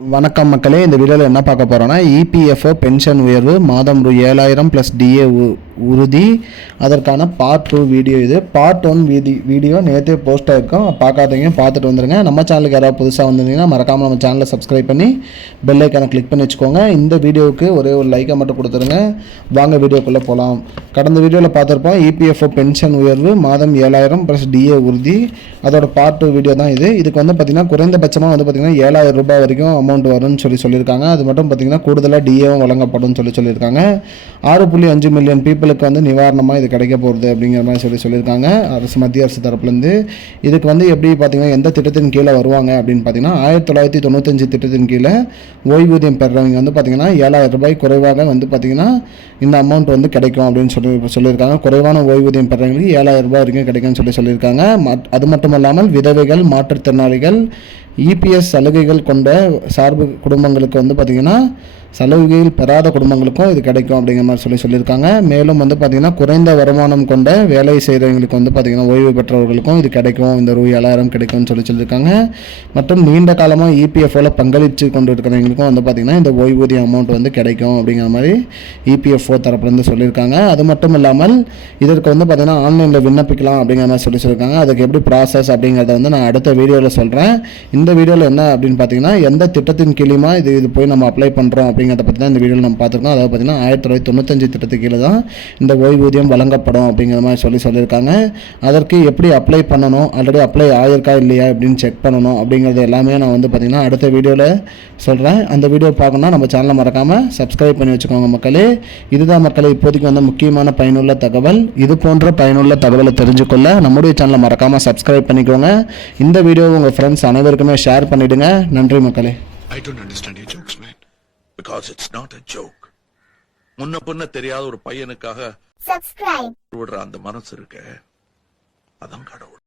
வணக்கம் மக்களே இந்த வீடியோவில் என்ன பார்க்க போகிறோன்னா இபிஎஃப்ஓ பென்ஷன் உயர்வு மாதம் ரூ ஏழாயிரம் ப்ளஸ் டிஏ உறுதி. அதற்கான பார்ட் டூ வீடியோ இது. பார்ட் ஒன் வீடி வீடியோ நேற்றே போஸ்ட் ஆகிருக்கும் பார்க்காதவங்க பார்த்துட்டு வந்துடுங்க நம்ம சேனலுக்கு யாராவது புதுசாக வந்திருந்தீங்கன்னா மறக்காமல் நம்ம சேனலை சப்ஸ்கிரைப் பண்ணி பெல் ஐக்கானை கிளிக் பண்ணி வச்சுக்கோங்க. இந்த வீடியோவுக்கு ஒரே ஒரு லைக்கை மட்டும் கொடுத்துருங்க. வாங்க வீடியோக்குள்ளே போகலாம் கடந்த வீடியோவில் பார்த்துருப்போம். இபிஎஃப்ஓ பென்ஷன் உயர்வு மாதம் ஏழாயிரம் ப்ளஸ் டிஏ உறுதி. அதோட பார்ட் டூ வீடியோ தான் இது. இதுக்கு வந்து பார்த்திங்கன்னா குறைந்தபட்சமாக வந்து பார்த்திங்கன்னா ஏழாயிரம் ரூபாய் வரைக்கும் அமௌண்ட் வரும்னு சொல்லி சொல்லியிருக்காங்க. அது மட்டும் பார்த்திங்கன்னா கூடுதலாக டிஏவும் வழங்கப்படும் சொல்லி சொல்லியிருக்காங்க. ஆறு புள்ளி அஞ்சு மில்லியன் மக்களுக்கு வந்து நிவாரணமாக இது கிடைக்க போகிறது அப்படிங்கிற மாதிரி சொல்லி சொல்லியிருக்காங்க. அரசு மத்திய அரசு தரப்புலேருந்து. இதுக்கு வந்து எப்படி பார்த்திங்கன்னா எந்த திட்டத்தின் கீழே வருவாங்க அப்படின்னு பார்த்தீங்கன்னா ஆயிரத்தி தொள்ளாயிரத்தி தொண்ணூத்தஞ்சு திட்டத்தின் கீழே ஓய்வூதியம் பெறுறவங்க வந்து பார்த்திங்கன்னா ஏழாயிரம் ரூபாய் குறைவாக வந்து பார்த்திங்கன்னா இந்த அமௌண்ட் வந்து கிடைக்கும் அப்படின்னு சொல்லி சொல்லியிருக்காங்க. குறைவான ஓய்வூதியம் பெறுறவங்களுக்கு ஏழாயிரம் ரூபாய் வரைக்கும் கிடைக்கும்னு சொல்லி சொல்லியிருக்காங்க. அது மட்டும் இல்லாமல் விதவைகள் மாற்றுத்திறனாளிகள் இபிஎஸ் சலுகைகள் கொண்ட சார்பு குடும்பங்களுக்கு வந்து பார்த்திங்கன்னா சலுகைகள் பெறாத குடும்பங்களுக்கும் இது கிடைக்கும் அப்படிங்கிற மாதிரி சொல்லி சொல்லியிருக்காங்க. மேலும் வந்து பார்த்திங்கன்னா குறைந்த வருமானம் கொண்ட வேலை செய்கிறவங்களுக்கு வந்து பார்த்திங்கன்னா ஓய்வு பெற்றவர்களுக்கும் இது கிடைக்கும். இந்த ரூ ஏழாயிரம் கிடைக்கும்னு சொல்லி சொல்லியிருக்காங்க. மற்றும் நீண்ட காலமாக இபிஎஃப்ஓவில் பங்களித்து கொண்டு இருக்கிறவங்களுக்கும் வந்து பார்த்திங்கன்னா இந்த ஓய்வூதிய அமௌண்ட் வந்து கிடைக்கும் அப்படிங்கிற மாதிரி இபிஎஃப்ஓ தரப்புலேருந்து சொல்லியிருக்காங்க. அது மட்டும் இல்லாமல் இதற்கு வந்து பார்த்திங்கன்னா ஆன்லைனில் விண்ணப்பிக்கலாம் அப்படிங்கிற மாதிரி சொல்லி சொல்லியிருக்காங்க. அதுக்கு எப்படி ப்ராசஸ் அப்படிங்கிறத வந்து நான் அடுத்த வீடியோவில் சொல்கிறேன் இந்த வீடியோவில் என்ன அப்படின்னு பார்த்தீங்கன்னா எந்த திட்டத்தின் கீழமா இது இது போய் நம்ம அப்ளை பண்ணுறோம் அப்படிங்கிறத பற்றி தான் இந்த வீடியோவில் நம்ம பார்த்துருக்கோம். அதாவது பார்த்தீங்கன்னா ஆயிரத்தி தொள்ளாயிரத்தி தொண்ணூத்தஞ்சு திட்டத்துக்கு கீழே தான் இந்த ஓய்வூதியம் வழங்கப்படும் அப்படிங்கிற மாதிரி சொல்லி சொல்லியிருக்காங்க. அதற்கு எப்படி அப்ளை பண்ணணும்? ஆல்ரெடி அப்ளை ஆயிருக்கா இல்லையா அப்படின்னு செக் பண்ணணும் அப்படிங்கிறது எல்லாமே நான் வந்து பார்த்திங்கன்னா அடுத்த வீடியோவில் சொல்கிறேன் அந்த வீடியோ பார்க்கணும்னா நம்ம சேனலை மறக்காமல் சப்ஸ்கிரைப் பண்ணி வச்சுக்கோங்க மக்களே. இதுதான் மக்களே இப்போதைக்கு வந்து முக்கியமான பயனுள்ள தகவல். இது போன்ற பயனுள்ள தகவலை தெரிஞ்சுக்கொள்ள நம்முடைய சேனலை மறக்காமல் சப்ஸ்கிரைப் பண்ணிக்கோங்க. இந்த வீடியோ உங்கள் ஃப்ரெண்ட்ஸ் அனைவருக்குமே ஷேர் பண்ணிவிடுங்க நன்றி மக்களே. I don't understand your jokes, man. Because it's not a joke. முன்ன பின்ன தெரியாத ஒரு பையனுக்காக subscribe. விடுற அந்த மனசு இருக்க. அதான் கடவுள்.